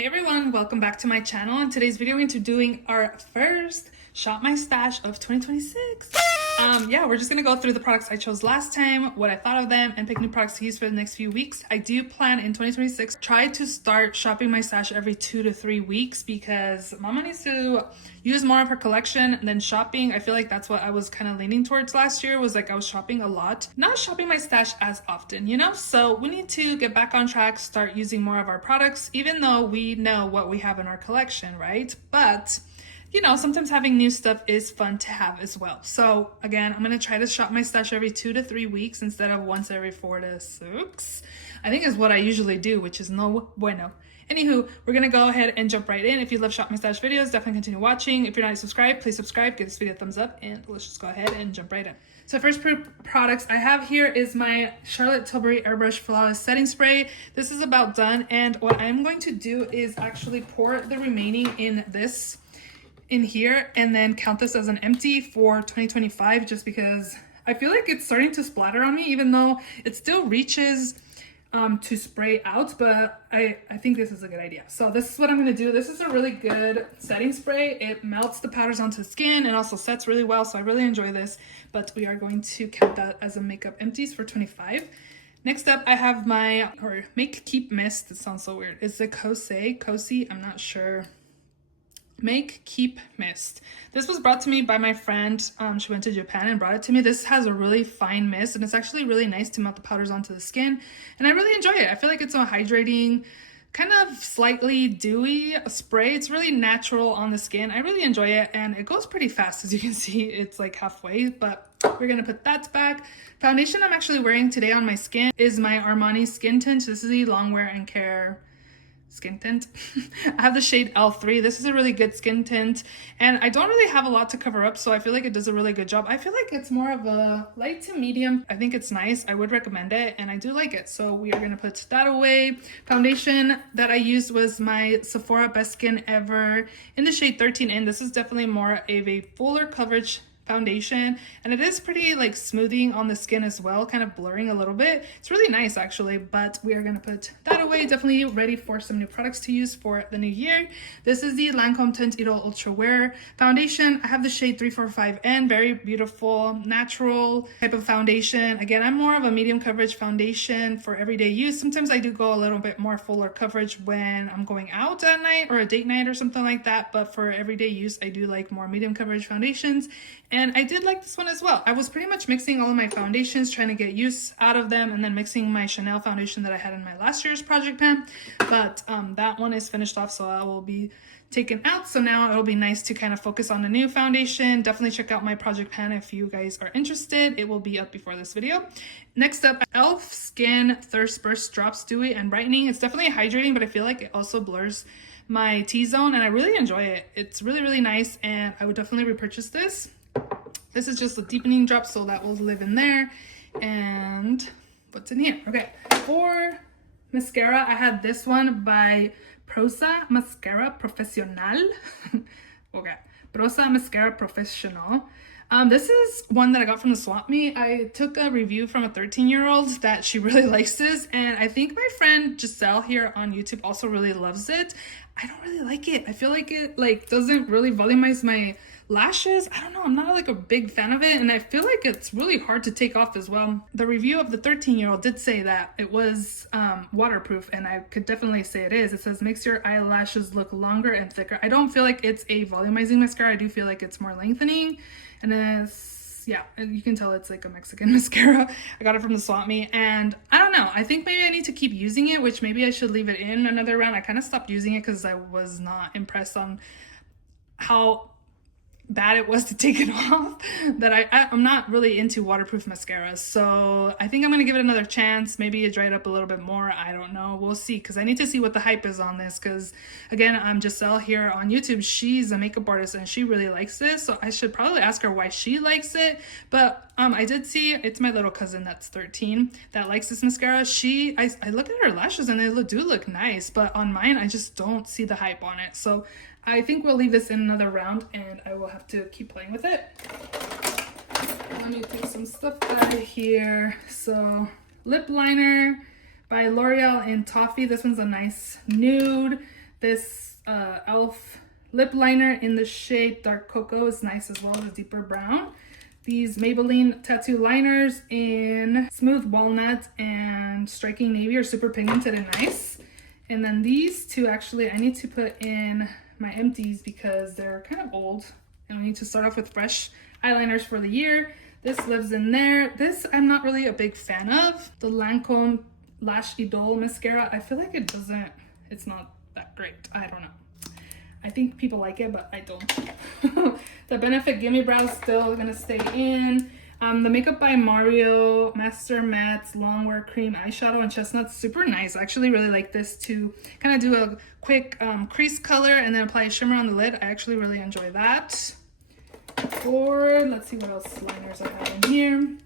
Hey everyone, welcome back to my channel. In today's video, we're going to be doing our first Shop My Stash of 2026. Yeah, we're just gonna go through the products I chose last time, what I thought of them, and pick new products to use for the next few weeks. I do plan in 2026 try to start shopping my stash every 2 to 3 weeks because Mama needs to use more of her collection than shopping. I feel like that's what I was kind of leaning towards last year, was like I was shopping a lot, not shopping my stash as often, you know? So we need to get back on track, start using more of our products, even though we know what we have in our collection, right? But you know, sometimes having new stuff is fun to have as well. So again, I'm gonna try to shop my stash every 2 to 3 weeks instead of once every 4 to 6. I think is what I usually do, which is no bueno. Anywho, we're gonna go ahead and jump right in. If you love Shop My Stash videos, definitely continue watching. If you're not subscribed, please subscribe, give this video a thumbs up, and let's just go ahead and jump right in. So first products I have here is my Charlotte Tilbury Airbrush Flawless Setting Spray. This is about done, and what I'm going to do is actually pour the remaining in here and then count this as an empty for 2025, just because I feel like it's starting to splatter on me, even though it still reaches to spray out, but I think this is a good idea. So this is what I'm going to do. This is a really good setting spray. It melts the powders onto the skin and also sets really well, so I really enjoy this, but we are going to count that as a makeup empties for 25. Next up, I have my Make Keep Mist. It sounds so weird. It's the Cosi, I'm not sure. Make Keep Mist. This was brought to me by my friend. She went to Japan and brought it to me. This has a really fine mist and it's actually really nice to melt the powders onto the skin, and I really enjoy it. I feel like it's a hydrating, kind of slightly dewy spray. It's really natural on the skin. I really enjoy it, and it goes pretty fast. As you can see, it's like halfway, but we're gonna put that back. Foundation I'm actually wearing today on my skin is my Armani Skin Tint. This is the Long Wear and Care skin tint. I have the shade L3. This is a really good skin tint, and I don't really have a lot to cover up, so I feel like it does a really good job. I feel like it's more of a light to medium. I think it's nice. I would recommend it, and I do like it, so we are going to put that away. Foundation that I used was my Sephora Best Skin Ever in the shade 13N. This is definitely more of a fuller coverage foundation, and it is pretty like smoothing on the skin as well, kind of blurring a little bit. It's really nice actually, but we are going to put that away. Definitely ready for some new products to use for the new year. This is the Lancome Tint Idol Ultra Wear foundation. I have the shade 345N, very beautiful natural type of foundation. Again, I'm more of a medium coverage foundation for everyday use. Sometimes I do go a little bit more fuller coverage when I'm going out at night or a date night or something like that, but for everyday use I do like more medium coverage foundations. And I did like this one as well. I was pretty much mixing all of my foundations, trying to get use out of them, and then mixing my Chanel foundation that I had in my last year's project pan. But that one is finished off, so I will be taken out. So now it'll be nice to kind of focus on the new foundation. Definitely check out my project pan if you guys are interested. It will be up before this video. Next up, e.l.f. Skin Thirst Burst Drops Dewy and Brightening. It's definitely hydrating, but I feel like it also blurs my T-zone, and I really enjoy it. It's really, really nice, and I would definitely repurchase this. This is just a deepening drop, so that will live in there. And what's in here? Okay, for mascara, I had this one by Prosa Mascara Profesional. Okay, Prosa Mascara Profesional. This is one that I got from the Swap Meet. I took a review from a 13-year-old that she really likes this, and I think my friend Giselle here on YouTube also really loves it. I don't really like it. I feel like it doesn't really volumize my lashes. I don't know, I'm not like a big fan of it, and I feel like it's really hard to take off as well. The review of the 13-year-old did say that it was waterproof, and I could definitely say it is. It says makes your eyelashes look longer and thicker. I don't feel like it's a volumizing mascara. I do feel like it's more lengthening, and it's, yeah, you can tell it's like a Mexican mascara. I got it from the Swap Meet, and I don't know, I think maybe I need to keep using it, which maybe I should leave it in another round. I kind of stopped using it because I was not impressed on how bad it was to take it off, that I'm not really into waterproof mascaras, so I think I'm gonna give it another chance. Maybe it dried up a little bit more, I don't know, we'll see, because I need to see what the hype is on this, because again, I'm Giselle here on YouTube. She's a makeup artist and she really likes this, so I should probably ask her why she likes it. But I did see, it's my little cousin that's 13 that likes this mascara. I look at her lashes and they do look nice, but on mine I just don't see the hype on it, so I think we'll leave this in another round and I will have to keep playing with it. Let me take some stuff out of here. So, lip liner by L'Oreal in Toffee. This one's a nice nude. This e.l.f. lip liner in the shade Dark Cocoa is nice as well, the deeper brown. These Maybelline tattoo liners in Smooth Walnut and Striking Navy are super pigmented and nice. And then these two, actually, I need to put in my empties because they're kind of old. And we need to start off with fresh eyeliners for the year. This lives in there. This I'm not really a big fan of. The Lancome Lash Idole mascara. I feel like it's not that great. I don't know. I think people like it, but I don't. The Benefit Gimme Brows still gonna stay in. The Makeup by Mario Master Matte's Longwear Cream Eyeshadow and Chestnut, super nice. I actually really like this to kind of do a quick crease color and then apply a shimmer on the lid. I actually really enjoy that. Or let's see what else liners I have in here.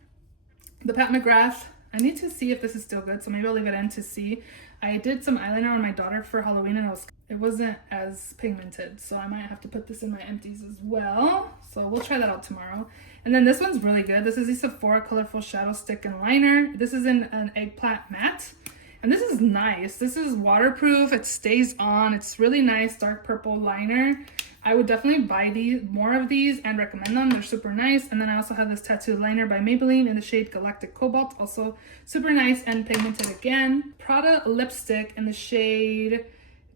The Pat McGrath. I need to see if this is still good, so maybe I'll leave it in to see. I did some eyeliner on my daughter for Halloween and it wasn't as pigmented, so I might have to put this in my empties as well. So we'll try that out tomorrow. And then this one's really good. This is the Sephora Colorful Shadow Stick and Liner. This is in an Eggplant Matte. And this is nice. This is waterproof. It stays on. It's really nice dark purple liner. I would definitely buy more of these and recommend them. They're super nice. And then I also have this tattoo liner by Maybelline in the shade Galactic Cobalt. Also super nice and pigmented again. Prada lipstick in the shade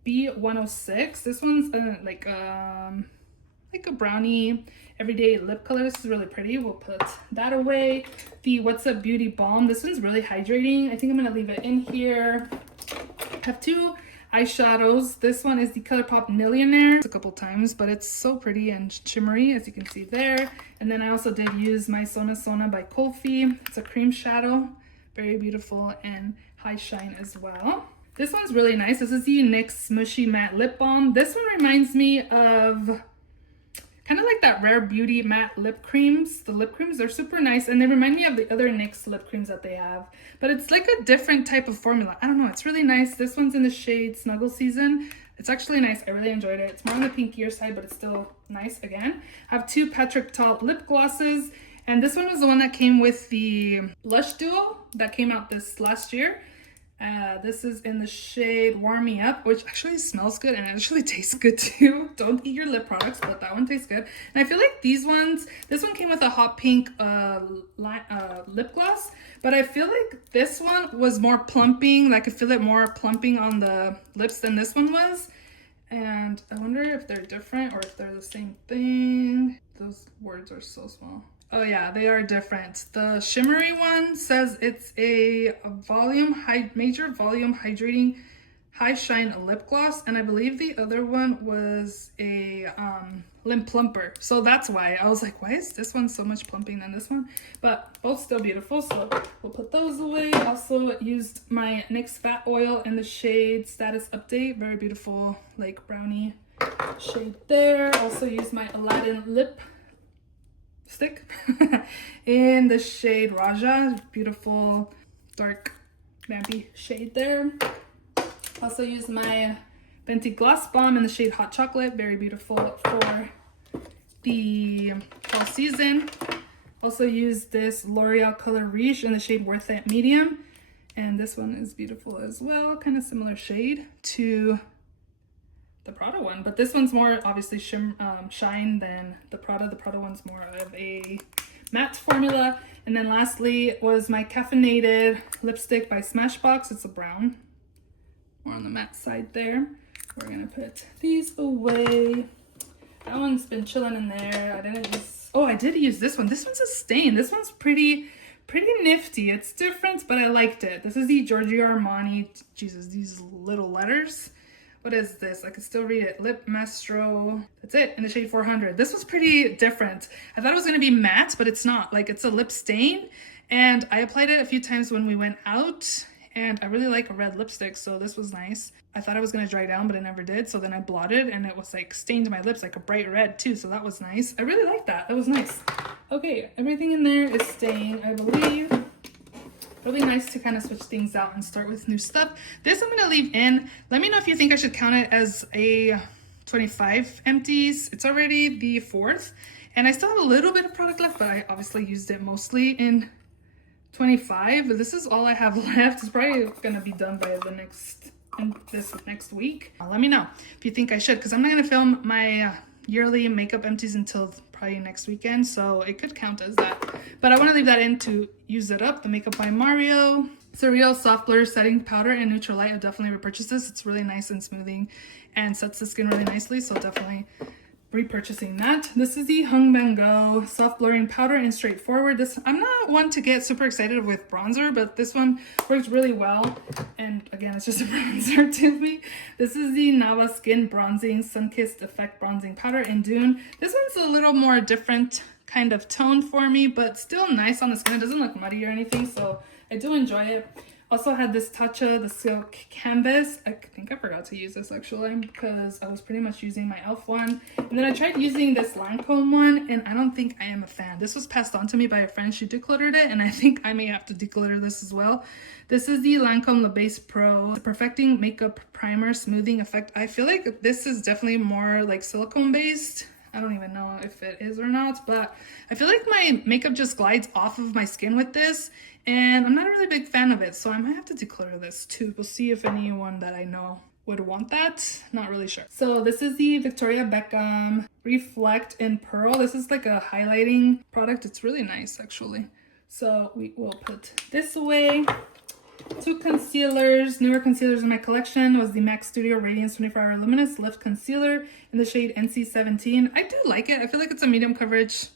B106. This one's like a brownie everyday lip color. This is really pretty. We'll put that away. The What's Up Beauty Balm. This one's really hydrating. I think I'm going to leave it in here. I have two eyeshadows. This one is the ColourPop Millionaire. A couple times, but it's so pretty and shimmery, as you can see there. And then I also did use my Sona Sona by Colfi. It's a cream shadow. Very beautiful and high shine as well. This one's really nice. This is the NYX Smushy Matte Lip Balm. This one reminds me of kind of like that Rare Beauty matte lip creams. The lip creams are super nice and they remind me of the other NYX lip creams that they have. But it's like a different type of formula. I don't know, it's really nice. This one's in the shade Snuggle Season. It's actually nice. I really enjoyed it. It's more on the pinkier side, but it's still nice again. I have two Patrick Ta lip glosses. And this one was the one that came with the Blush Duo that came out this last year. This is in the shade Warm Me Up, which actually smells good and it actually tastes good too. Don't eat your lip products, but that one tastes good. And I feel like this one came with a hot pink lip gloss, but I feel like this one was more plumping. I could feel it more plumping on the lips than this one was. And I wonder if they're different or if they're the same thing. Those words are so small. Oh yeah, they are different. The shimmery one says it's a major volume hydrating high shine lip gloss, and I believe the other one was a lip plumper. So that's why I was like, why is this one so much plumping than this one? But both still beautiful, so we'll put those away. Also used my NYX Fat Oil in the shade Status Update. Very beautiful, like brownie shade there. Also used my Aladdin lip stick in the shade Raja. Beautiful dark vampy shade there. Also used my Fenty Gloss Bomb in the shade Hot Chocolate. Very beautiful for the fall season. Also used this L'Oreal Color Riche in the shade Worth It Medium. And this one is beautiful as well. Kind of similar shade to the Prada one, but this one's more obviously shine than the Prada. The Prada one's more of a matte formula. And then lastly was my Caffeinated lipstick by Smashbox. It's a brown, more on the matte side there. We're gonna put these away. That one's been chilling in there. I did use this one. This one's a stain. This one's pretty nifty. It's different, but I liked it. This is the Giorgio Armani. Jesus, these little letters. What is this? I can still read it. Lip Mastro. That's it, in the shade 400. This was pretty different. I thought it was going to be matte, but it's not. Like, it's a lip stain. And I applied it a few times when we went out. And I really like a red lipstick, so this was nice. I thought it was going to dry down, but it never did. So then I blotted, and it was like stained my lips like a bright red too. So that was nice. I really like that. That was nice. Okay, everything in there is staying, I believe. It'll be nice to kind of switch things out and start with new stuff. This I'm going to leave in. Let me know if you think I should count it as a 25 empties. It's already the 4th. And I still have a little bit of product left, but I obviously used it mostly in 25. But this is all I have left. It's probably going to be done by the next in this next week. Let me know if you think I should, because I'm not going to film my yearly makeup empties until probably next weekend, so it could count as that. But I want to leave that in to use it up. The Makeup by Mario Surreal Soft Blur Setting Powder in Neutral Light. I've definitely repurchased this. It's really nice and smoothing and sets the skin really nicely, so definitely repurchasing that. This is the Hung Bango Soft Blurring Powder in Straightforward. This, I'm not one to get super excited with bronzer, but this one works really well. And again, it's just a bronzer to me. This is the Nava Skin Bronzing Sun-Kissed Effect Bronzing Powder in Dune. This one's a little more different kind of tone for me, but still nice on the skin. It doesn't look muddy or anything, so I do enjoy it. Also had this Tatcha, the Silk Canvas. I think I forgot to use this actually because I was pretty much using my e.l.f. one. And then I tried using this Lancome one, and I don't think I am a fan. This was passed on to me by a friend. She decluttered it, and I think I may have to declutter this as well. This is the Lancome Le Base Pro Perfecting Makeup Primer Smoothing Effect. I feel like this is definitely more like silicone based. I don't even know if it is or not, but I feel like my makeup just glides off of my skin with this, and I'm not a really big fan of it, so I might have to declutter this too. We'll see if anyone that I know would want that. Not really sure. So this is the Victoria Beckham Reflect in Pearl. This is like a highlighting product. It's really nice actually. So we will put this away. Two concealers, newer concealers in my collection was the MAC Studio Radiance 24-Hour Luminous Lift Concealer in the shade NC17. I do like it. I feel like it's a medium coverage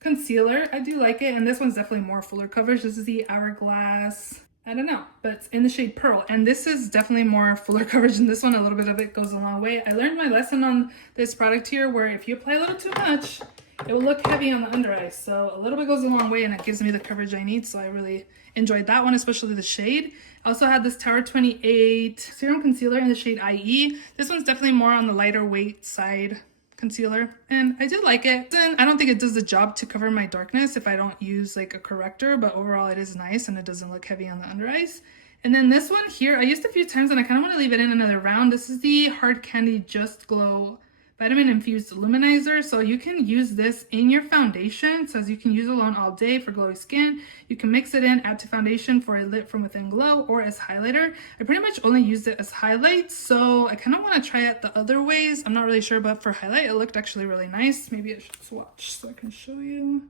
concealer. I do like it, and this one's definitely more fuller coverage. This is the Hourglass, I don't know, but it's in the shade Pearl, and this is definitely more fuller coverage than this one. A little bit of it goes a long way. I learned my lesson on this product here, where if you apply a little too much, it will look heavy on the under eye, so a little bit goes a long way, and it gives me the coverage I need, so I really enjoyed that one, especially the shade. I also had this Tower 28 Serum Concealer in the shade IE. This one's definitely more on the lighter weight side concealer, and I do like it. Then I don't think it does the job to cover my darkness if I don't use like a corrector, but overall it is nice, and it doesn't look heavy on the under eyes. And then this one here, I used a few times, and I kind of want to leave it in another round. This is the Hard Candy Just Glow Vitamin Infused Luminizer. So you can use this in your foundation. It says you can use alone all day for glowy skin. You can mix it in, add to foundation for a lit from within glow, or as highlighter. I pretty much only used it as highlight, so I kind of want to try it the other ways. I'm not really sure, but for highlight it looked actually really nice. Maybe I should swatch so I can show you.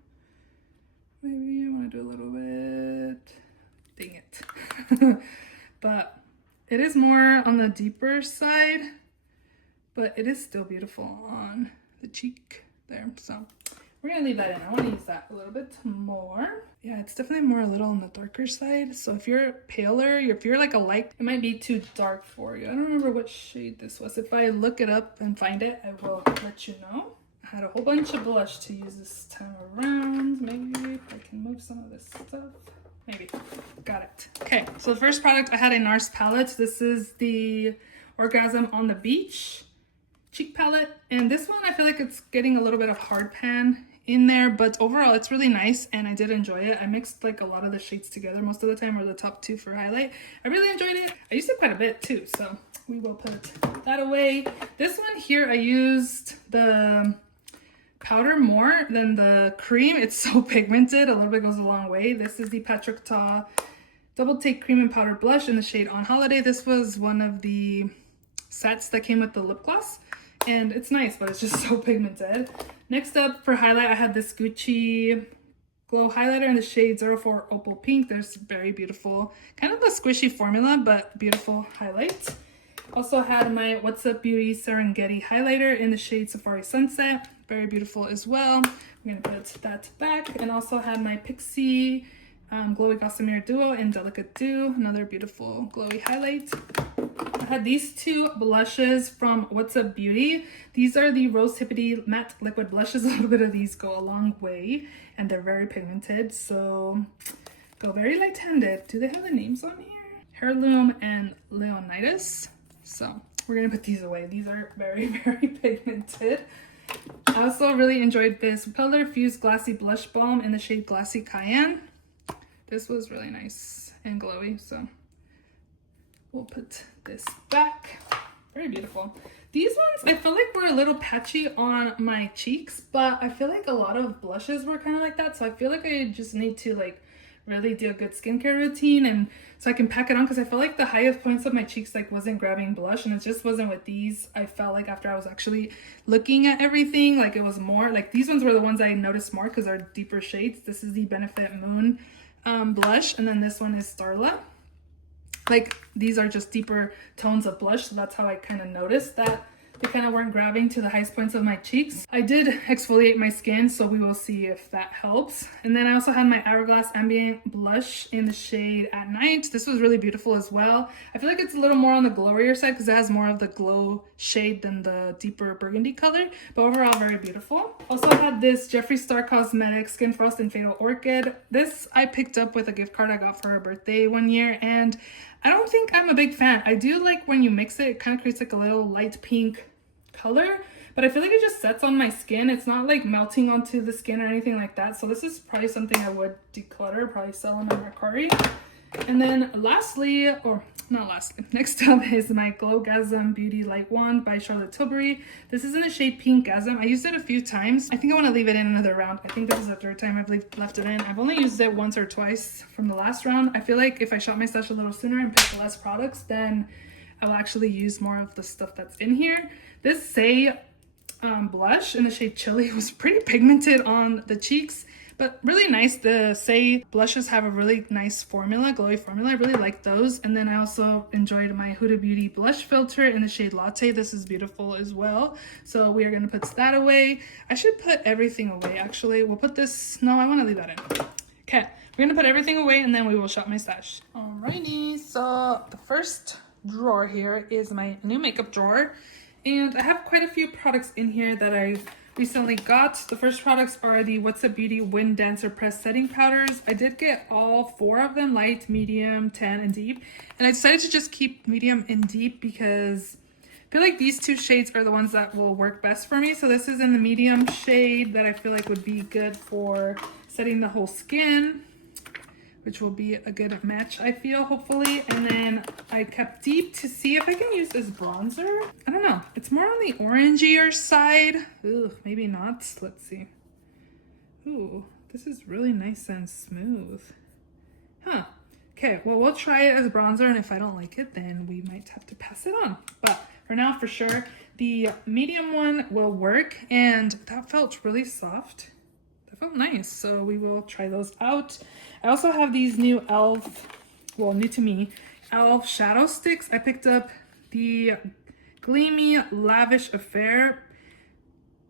Maybe I want to do a little bit. Dang it. But it is more on the deeper side, but it is still beautiful on the cheek there. So we're gonna leave that in. I want to use that a little bit more. Yeah, it's definitely more a little on the darker side. So if you're paler, if you're like a light, it might be too dark for you. I don't remember what shade this was. If I look it up and find it, I will let you know. I had a whole bunch of blush to use this time around. Maybe if I can move some of this stuff. Maybe. Got it. Okay, so the first product, I had a NARS palette. This is the Orgasm on the Beach cheek palette, and this one I feel like it's getting a little bit of hard pan in there, but overall it's really nice, and I did enjoy it. I mixed like a lot of the shades together most of the time, or the top two for highlight. I really enjoyed it. I used it quite a bit too, so we will put that away. This one here, I used the powder more than the cream. It's so pigmented, a little bit goes a long way. This is the Patrick Ta Double Take Cream and Powder Blush in the shade On Holiday. This was one of the sets that came with the lip gloss, and it's nice, but it's just so pigmented. Next up for highlight, I had this Gucci Glow Highlighter in the shade 04 Opal Pink. There's very beautiful, kind of a squishy formula, but beautiful highlight. Also had my What's Up Beauty Serengeti Highlighter in the shade Safari Sunset. Very beautiful as well. I'm gonna put that back. And also had my Pixie Glowy Gossamer Duo in Delicate Dew. Another beautiful glowy highlight. I had these two blushes from What's Up Beauty. These are the Rose Hippity Matte Liquid Blushes. A little bit of these go a long way, and they're very pigmented, so go very light-handed. Do they have the names on here? Heirloom and Leonidas. So we're gonna put these away. These are very, very pigmented. I also really enjoyed this Color Fused Glassy Blush Balm in the shade Glassy Cayenne. This was really nice and glowy, so we'll put this back. Very beautiful. These ones I feel like were a little patchy on my cheeks, but I feel like a lot of blushes were kind of like that, so I feel like I just need to like really do a good skincare routine, and so I can pack it on, because I felt like the highest points of my cheeks like wasn't grabbing blush, and it just wasn't with these. I felt like after I was actually looking at everything, like it was more like these ones were the ones I noticed more because they're deeper shades. This is the Benefit Moon blush, and then this one is Starla. Like these are just deeper tones of blush, so that's how I kind of noticed that they kind of weren't grabbing to the highest points of my cheeks. I did exfoliate my skin, so we will see if that helps. And then I also had my Hourglass Ambient Blush in the shade At Night. This was really beautiful as well. I feel like it's a little more on the glowier side because it has more of the glow shade than the deeper burgundy color, but overall very beautiful. Also had this Jeffree Star Cosmetics Skin Frost and Fatal Orchid. This I picked up with a gift card I got for her birthday one year, and I don't think I'm a big fan. I do like when you mix it, it kind of creates like a little light pink color, but I feel like it just sets on my skin. It's not like melting onto the skin or anything like that. So this is probably something I would declutter, probably sell on my Mercari. And then lastly, or not lastly, next up is my Glowgasm Beauty Light Wand by Charlotte Tilbury. This is in the shade Pink Gasm. I used it a few times. I think I want to leave it in another round. I think this is the third time I've left it in. I've only used it once or twice from the last round. I feel like if I shop my stash a little sooner and pick less products, then I will actually use more of the stuff that's in here. This Say blush in the shade Chili was pretty pigmented on the cheeks, but really nice. The Say blushes have a really nice formula, glowy formula. I really like those. And then I also enjoyed my Huda Beauty blush filter in the shade Latte. This is beautiful as well. So we are going to put that away. I should put everything away, actually. We'll put this, no, I want to leave that in. Okay, we're going to put everything away and then we will shop my stash. Alrighty, so the first drawer here is my new makeup drawer. And I have quite a few products in here that I recently got. The first products are the What's Up Beauty Wind Dancer Press Setting Powders. I did get all 4 of them, light, medium, tan, and deep. And I decided to just keep medium and deep because I feel like these 2 shades are the ones that will work best for me. So this is in the medium shade that I feel like would be good for setting the whole skin, which will be a good match, I feel, hopefully. And then I kept deep to see if I can use this bronzer. I don't know. It's more on the orangier side. Ooh, maybe not. Let's see. Ooh, this is really nice and smooth. Huh. Okay, well, we'll try it as bronzer, and if I don't like it, then we might have to pass it on. But for now, for sure, the medium one will work, and that felt really soft. That felt nice, so we will try those out. I also have these new e.l.f., well, new to me, e.l.f. shadow sticks. I picked up the Gleamy Lavish Affair,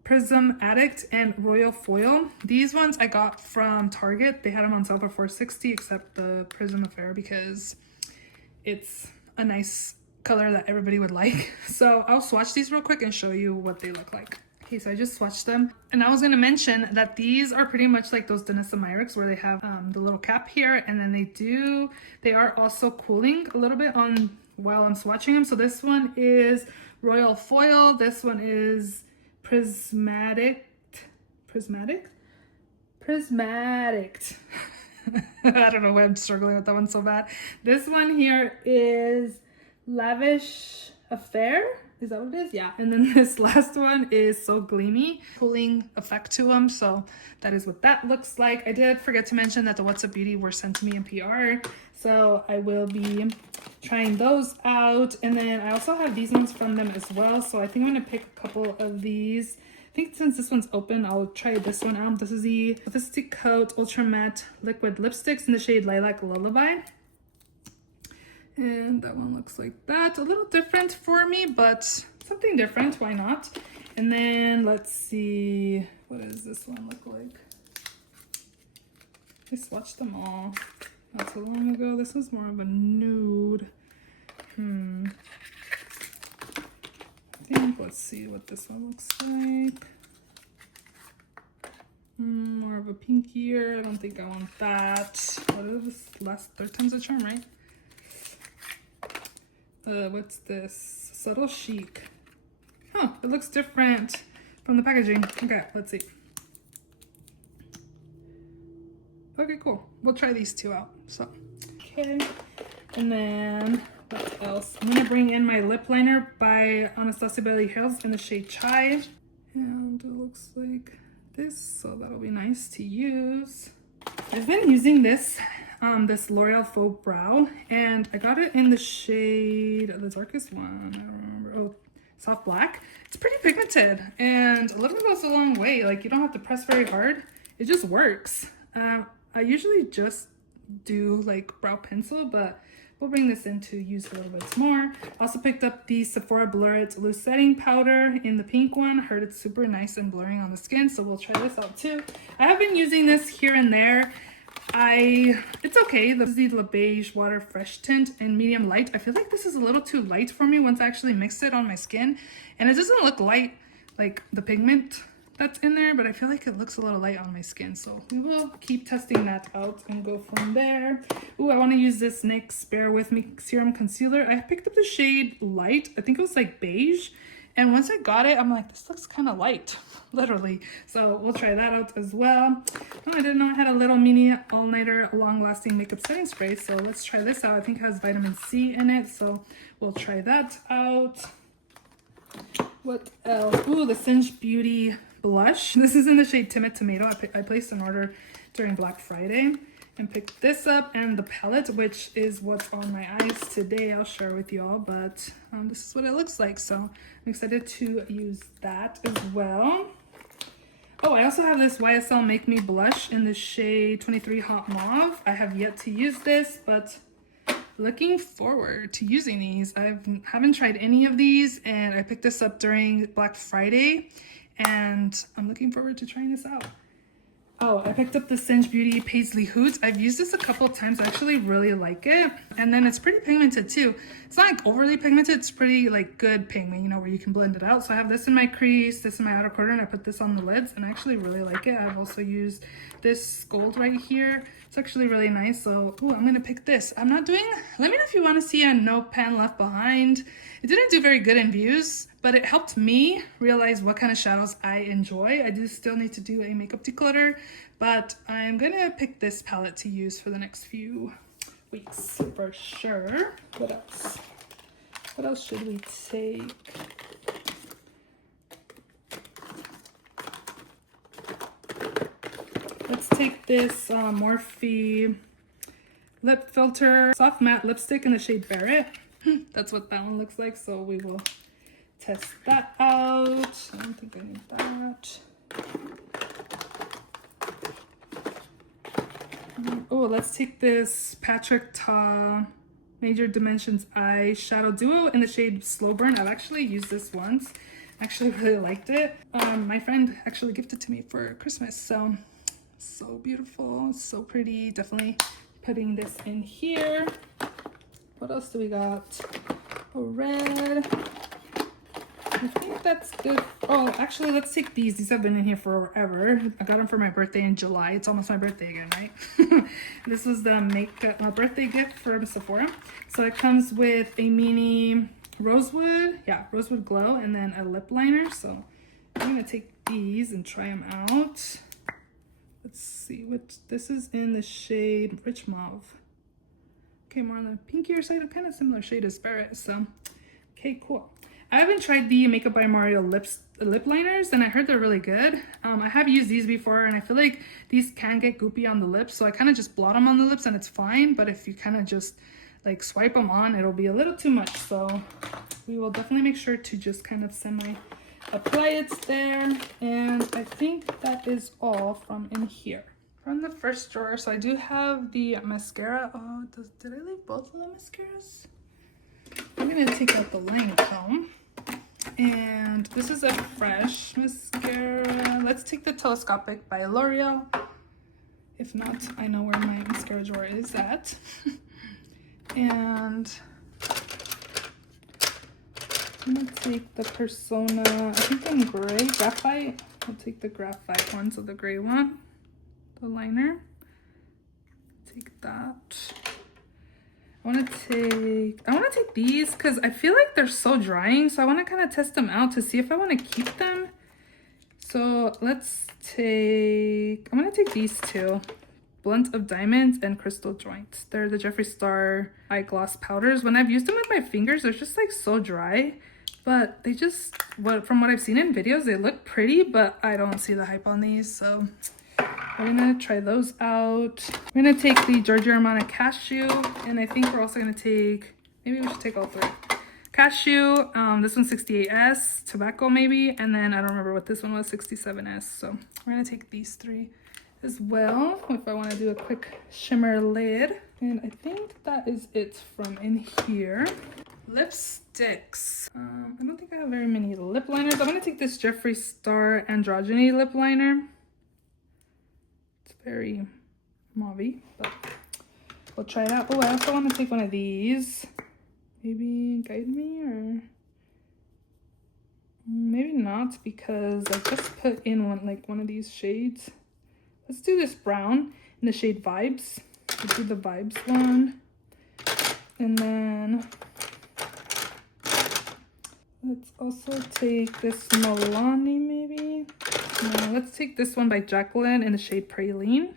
Prism Addict, and Royal Foil. These ones I got from Target. They had them on sale for $4.60, except the Prism Affair because it's a nice color that everybody would like. So I'll swatch these real quick and show you what they look like. Okay, so I just swatched them, and I was going to mention that these are pretty much like those Danessa Myricks where they have the little cap here, and then they are also cooling a little bit on while I'm swatching them. So this one is Royal Foil, this one is Prismatic. I don't know why I'm struggling with that one so bad. This one here is Lavish Affair. Is that what it is? Yeah. And then this last one is So Gleamy, cooling effect to them. So that is what that looks like. I did forget to mention that the What's Up Beauty were sent to me in PR. So I will be trying those out. And then I also have these ones from them as well. So I think I'm going to pick a couple of these. I think since this one's open, I'll try this one out. This is the Sophistic Coat Ultra Matte Liquid Lipsticks in the shade Lilac Lullaby. And that one looks like that. A little different for me, but something different, why not? And then let's see, what does this one look like? I swatched them all not so long ago. This was more of a nude. I think, let's see what this one looks like. More of a pinkier. I don't think I want that. What is this? Third time's a charm, right? What's this? Subtle Chic. Huh, it looks different from the packaging. Okay, let's see. Okay, cool. We'll try these 2 out. So, okay. And then, what else? I'm gonna bring in my lip liner by Anastasia Beverly Hills in the shade Chai. And it looks like this, so that'll be nice to use. I've been using this this L'Oreal Faux Brow, and I got it in the shade, the darkest one, I don't remember, oh, soft black. It's pretty pigmented, and a little bit goes a long way. Like, you don't have to press very hard. It just works. I usually just do like brow pencil, but we'll bring this in to use a little bit more. Also picked up the Sephora Blur It Loose Setting Powder in the pink one. Heard it's super nice and blurring on the skin, so we'll try this out too. I have been using this here and there. It's okay. This is the Beige Water Fresh Tint in medium light. I feel like this is a little too light for me once I actually mixed it on my skin, and it doesn't look light like the pigment that's in there, but I feel like it looks a little light on my skin, so we will keep testing that out and go from there. Ooh, I want to use this NYX Bear With Me Serum Concealer. I picked up the shade Light. I think it was like beige, and once I got it, I'm like, this looks kind of light, literally. So we'll try that out as well. Oh, I didn't know I had a little mini all-nighter long-lasting makeup setting spray, so let's try this out. I think it has vitamin C in it, so we'll try that out. What else? Ooh, the Singe Beauty blush. This is in the shade Timid Tomato. I placed an order during Black Friday and picked this up, and the palette, which is what's on my eyes today, I'll share with y'all, but this is what it looks like, so I'm excited to use that as well. Oh, I also have this YSL Make Me blush in the shade 23 Hot Mauve. I have yet to use this, but looking forward to using these. I haven't tried any of these, and I picked this up during Black Friday, and I'm looking forward to trying this out. Oh, I picked up the Singe Beauty Paisley Hoots. I've used this a couple of times. I actually really like it. And then it's pretty pigmented too. It's not like overly pigmented. It's pretty like good pigment, you know, where you can blend it out. So I have this in my crease, this in my outer corner, and I put this on the lids, and I actually really like it. I've also used this gold right here. It's actually really nice. So, ooh, I'm gonna pick this. I'm not doing, let me know if you want to see a No Pan Left Behind. It didn't do very good in views, but it helped me realize what kind of shadows I enjoy. I do still need to do a makeup declutter, but I'm gonna pick this palette to use for the next few weeks for sure. What else? What else should we take? Let's take this Morphe lip filter soft matte lipstick in the shade Barrett. That's what that one looks like, so we will test that out. I don't think I need that. Oh, let's take this Patrick Ta Major Dimensions Eyeshadow Duo in the shade Slow Burn. I've actually used this once. I actually really liked it. My friend actually gifted it to me for Christmas, so beautiful, so pretty. Definitely putting this in here. What else do we got? A red. I think that's good. Oh, actually, let's take these. These have been in here forever. I got them for my birthday in July. It's almost my birthday again, right? This was the birthday gift from Sephora. So it comes with a mini rosewood glow, and then a lip liner. So I'm gonna take these and try them out. Let's see what this is in the shade Rich Mauve. Okay, more on the pinkier side, a kind of similar shade as Barrett. So, okay, cool. I haven't tried the Makeup by Mario lip liners, and I heard they're really good. I have used these before, and I feel like these can get goopy on the lips, so I kind of just blot them on the lips and it's fine, but if you kind of just like swipe them on, it'll be a little too much. So we will definitely make sure to just kind of apply it there. And I think that is all from in here. From the first drawer, so I do have the mascara. Oh, did I leave both of the mascaras? I'm gonna take out the line comb. And this is a fresh mascara. Let's take the Telescopic by L'Oreal. If not, I know where my mascara drawer is at. And I'm gonna take the Persona, I think in gray, graphite. I'll take the graphite one, so the gray one. The liner. Take that. I want to take these because I feel like they're so drying, so I want to kind of test them out to see if I want to keep them. So I'm going to take these two. Blunt of Diamonds and Crystal Joints. They're the Jeffree Star eye gloss powders. When I've used them with my fingers, they're just like so dry, but they from what I've seen in videos, they look pretty, but I don't see the hype on these, so We're gonna try those out. We're gonna take the Giorgio Armani Cashew, and I think we're also gonna take, maybe we should take all three. Cashew, this one's 68S, tobacco maybe, and then I don't remember what this one was, 67S. So we're gonna take these three as well if I want to do a quick shimmer lid. And I think that is it from in here. Lipsticks. I don't think I have very many lip liners. I'm gonna take this Jeffree Star Androgyny lip liner. It's very mauvey, but we'll try it out. Oh, I also want to take one of these. Maybe Guide Me, or maybe not, because I just put in one of these shades. Let's do this brown in the shade Vibes. We'll do the Vibes one. And then let's also take this Milani maybe. No, let's take this one by Jacqueline in the shade Praline.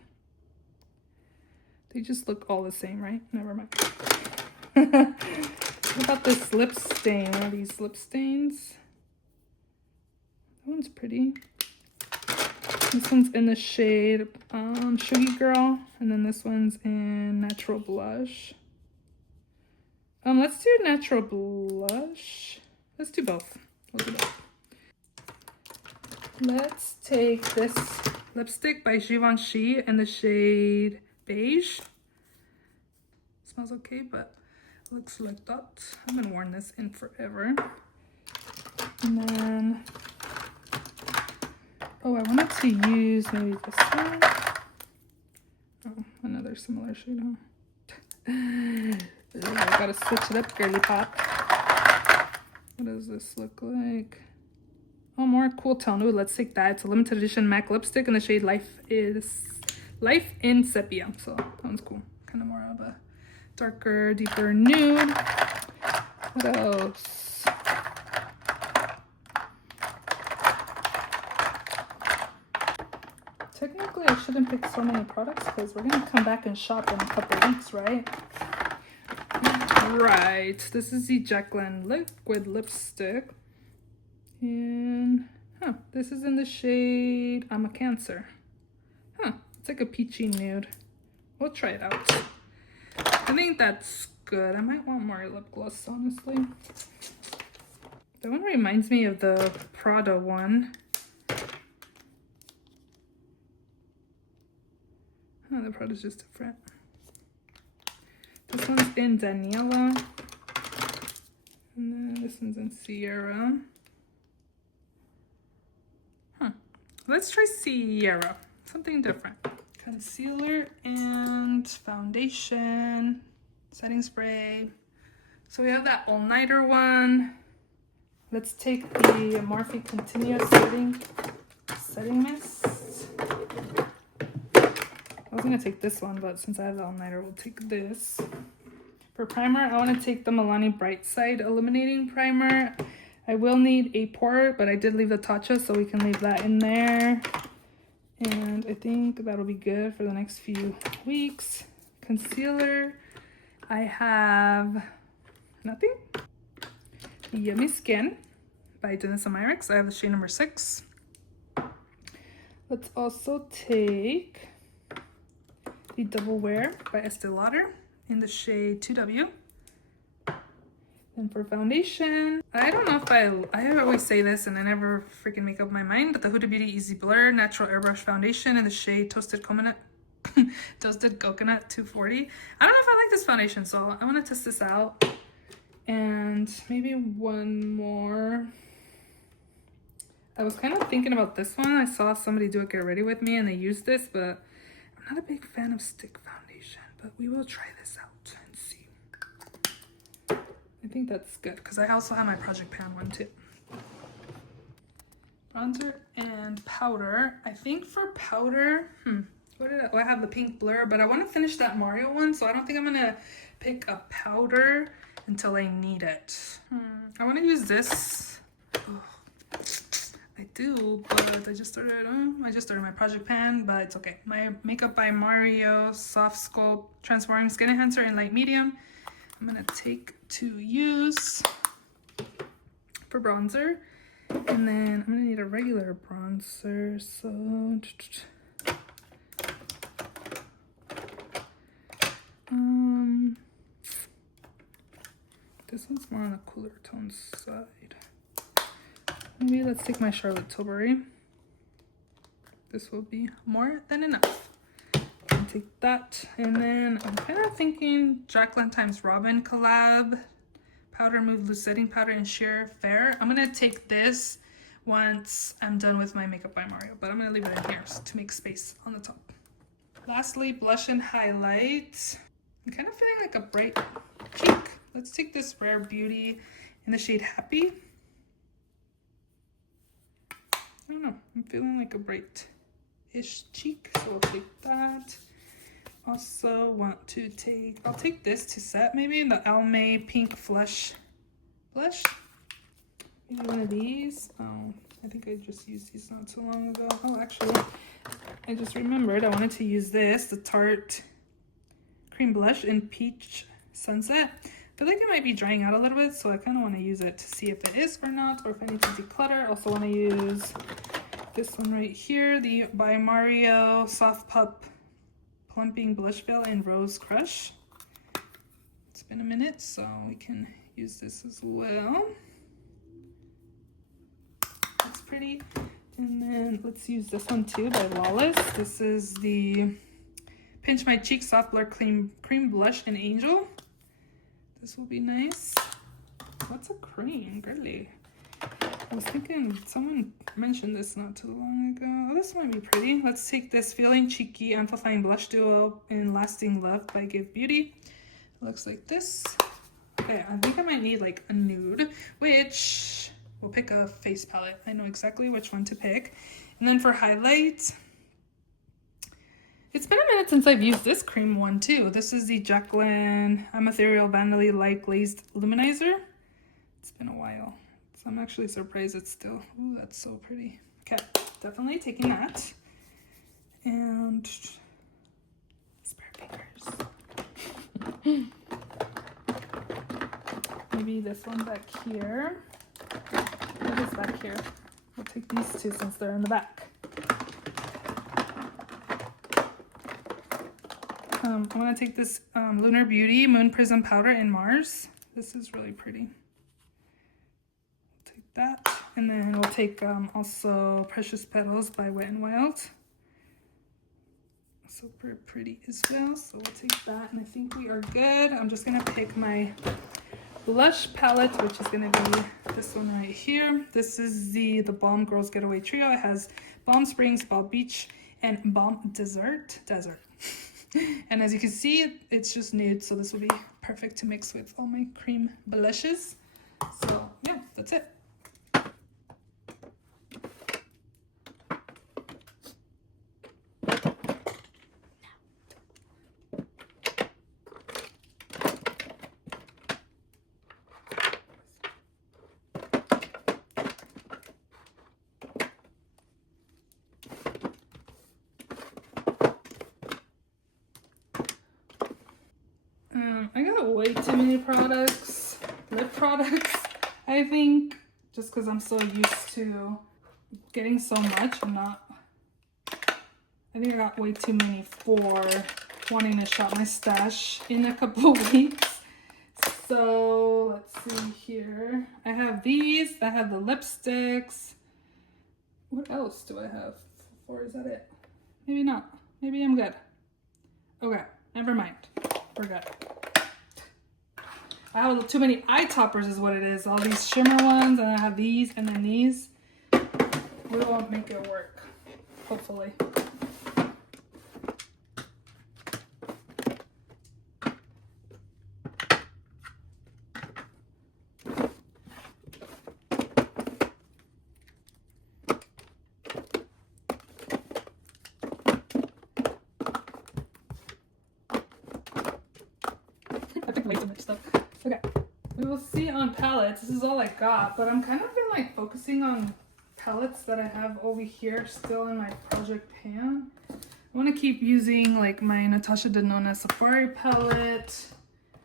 They just look all the same, right? Never mind. What about this lip stain? One of these lip stains. That one's pretty. This one's in the shade Sugar Girl, and then this one's in Natural Blush. Let's do Natural Blush. Let's do both. We'll do both. Let's take this lipstick by Givenchy in the shade Beige. Smells okay, but looks like that. I haven't worn this in forever. And then, oh, I wanted to use maybe this one. Oh, another similar shade, huh? I gotta switch it up, girly pop. What does this look like? Oh, more Cool Tone. Ooh, let's take that. It's a limited edition MAC lipstick in the shade Life in Sepia. So that one's cool. Kind of more of a darker, deeper nude. What else? Technically, I shouldn't pick so many products because we're going to come back and shop in a couple weeks, right? Right. This is the Jacqueline liquid lipstick. And, this is in the shade I'm a Cancer. It's like a peachy nude. We'll try it out. I think that's good. I might want more lip gloss, honestly. That one reminds me of the Prada one. Oh, the Prada's just different. This one's in Daniela. And then this one's in Sierra. Let's try Sierra. Something different. Concealer and foundation. Setting spray. So we have that all-nighter one. Let's take the Morphe Continuous Setting Mist. I was gonna take this one, but since I have the all-nighter, we'll take this. For primer, I want to take the Milani Bright Side Illuminating Primer. I will need a port, but I did leave the Tatcha, so we can leave that in there. And I think that'll be good for the next few weeks. Concealer, I have nothing. Yummy Skin by Dennis & Myricks. I have the shade number 6. Let's also take the Double Wear by Estee Lauder in the shade 2W. And for foundation, I don't know if I always say this and I never freaking make up my mind, but the Huda Beauty Easy Blur Natural Airbrush Foundation in the shade Toasted Coconut 240. I don't know if I like this foundation, so I want to test this out. And maybe one more. I was kind of thinking about this one. I saw somebody do it Get Ready With Me and they used this, but I'm not a big fan of stick foundation, but we will try this out and see. I think that's good because I also have my Project Pan one too. Bronzer and powder. I think for powder, I have the pink blur, but I want to finish that Mario one, so I don't think I'm gonna pick a powder until I need it. I want to use this. I do, but I just started my Project Pan, but it's okay. My Makeup by Mario Soft Sculpt Transforming Skin Enhancer in light medium. I'm gonna take to use for bronzer, and then I'm gonna need a regular bronzer. So This one's more on the cooler tone side. Maybe let's take my Charlotte Tilbury. This will be more than enough. I'll take that. And then I'm kind of thinking Jacqueline times Robin collab. Powder Move Loose Setting Powder in Sheer Fair. I'm going to take this once I'm done with my Makeup by Mario, but I'm going to leave it in here to make space on the top. Lastly, blush and highlight. I'm kind of feeling like a bright cheek. Let's take this Rare Beauty in the shade Happy. I don't know, I'm feeling like a bright-ish cheek, so I'll take that. Also want to take, I'll take this to set, maybe in the Almay Pink Flush Blush. Maybe one of these. Oh, I think I just used these not too long ago. Oh, actually, I just remembered I wanted to use this, the Tarte Cream Blush in Peach Sunset. I feel like it might be drying out a little bit, so I kind of want to use it to see if it is or not, or if I need to declutter. I also want to use this one right here, the by Mario Soft Pup Plumping Blush Veil in Rose Crush. It's been a minute, so we can use this as well. That's pretty. And then let's use this one too by Lawless. This is the Pinch My Cheek Soft Blur Cream Blush in Angel. This will be nice. What's a cream? Girly. I was thinking someone mentioned this not too long ago. Oh, this might be pretty. Let's take this Feeling Cheeky Amplifying Blush Duo in Lasting Love by Give Beauty. It looks like this. Okay, I think I might need like a nude, which we'll pick a face palette. I know exactly which one to pick. And then for highlight, it's been a minute since I've used this cream one too. This is the Jacqueline I'm Ethereal Vanilla Light Glazed Luminizer. It's been a while. So I'm actually surprised it's still, ooh, that's so pretty. Okay, definitely taking that. And spare fingers. Maybe this one back here. What is back here? We'll take these two since they're in the back. I'm gonna take this Lunar Beauty Moon Prism Powder in Mars. This is really pretty. Take that, and then we'll take also Precious Petals by Wet n Wild. Super pretty as well, so we'll take that, and I think we are good. I'm just gonna pick my blush palette, which is gonna be this one right here. This is the Balm Girls Getaway Trio. It has Balm Springs, Balm Beach, and Balm Desert. And as you can see, it's just nude, so this will be perfect to mix with all my cream blushes. So yeah, that's it. I got way too many products, lip products, I think, just because I'm so used to getting so much. I think I got way too many for wanting to shop my stash in a couple weeks. So let's see here. I have these, I have the lipsticks. What else do I have? Or is that it? Maybe not. Maybe I'm good. Okay, never mind. We're good. I have too many eye toppers is what it is. All these shimmer ones, and I have these and then these. We won't make it work, hopefully. I picked way too much stuff. Okay, we will see on palettes. This is all I got, but I'm kind of been like focusing on palettes that I have over here still in my project pan. I want to keep using like my Natasha Denona Safari palette.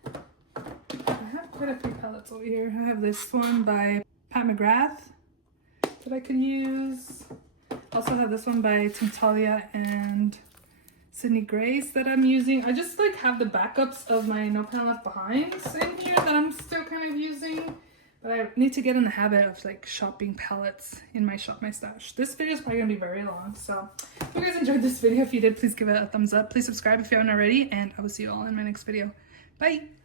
I have quite a few palettes over here. I have this one by Pat McGrath that I could use. Also have this one by Tim Talia and Sydney Grace that I'm using. I just like have the backups of my No Pan Left Behind in here that I'm still kind of using. But I need to get in the habit of like shopping palettes in my Shop My Stash. This video is probably gonna be very long, so if you guys enjoyed this video, if you did, please give it a thumbs up. Please subscribe if you haven't already, and I will see you all in my next video. Bye!